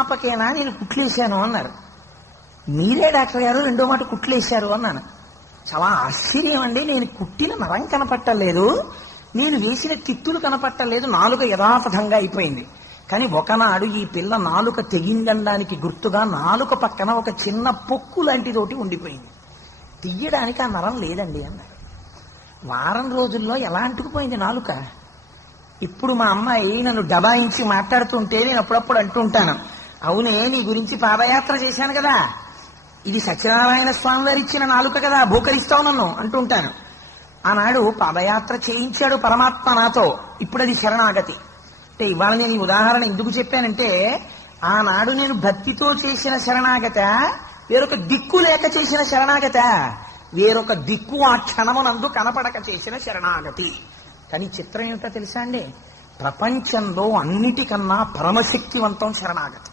పాపకేనా నేను కుట్లేశాను అన్నారు. మీరే డాక్టర్ గారు రెండో మాట కుట్లేశారు అన్నాను. చాలా ఆశ్చర్యం అండి, నేను కుట్టిన నరం కనపట్టలేదు, నేను వేసిన తిత్తులు కనపట్టలేదు, నాలుక యథాతథంగా అయిపోయింది. కానీ ఒకనాడు ఈ పిల్ల నాలుక తెగిందనడానికి గుర్తుగా నాలుక పక్కన ఒక చిన్న పొక్కు లాంటిదోటి ఉండిపోయింది, తీయడానికి ఆ నరం లేదండి అన్నారు. వారం రోజుల్లో ఎలా అంటుకుపోయింది నాలుక. ఇప్పుడు మా అమ్మాయి నన్ను దబాయించి మాట్లాడుతుంటే నేను అప్పుడప్పుడు అంటుంటాను, అవునే నీ గురించి పాదయాత్ర చేశాను కదా, ఇది సత్యనారాయణ స్వామి వారు ఇచ్చిన నాలుక కదా, భూకరిస్తావు నన్ను అంటుంటాను. ఆనాడు పాదయాత్ర చేయించాడు పరమాత్మ నాతో, ఇప్పుడు అది శరణాగతి. అంటే ఇవాళ నేను ఈ ఉదాహరణ ఎందుకు చెప్పానంటే, ఆనాడు నేను భక్తితో చేసిన శరణాగత, వేరొక దిక్కు లేక చేసిన శరణాగత, వేరొక దిక్కు ఆ క్షణమునందు కనపడక చేసిన శరణాగతి. కానీ చిత్రం ఏమిటో తెలుసా అండి, ప్రపంచంలో అన్నిటికన్నా పరమశక్తివంతం శరణాగతి.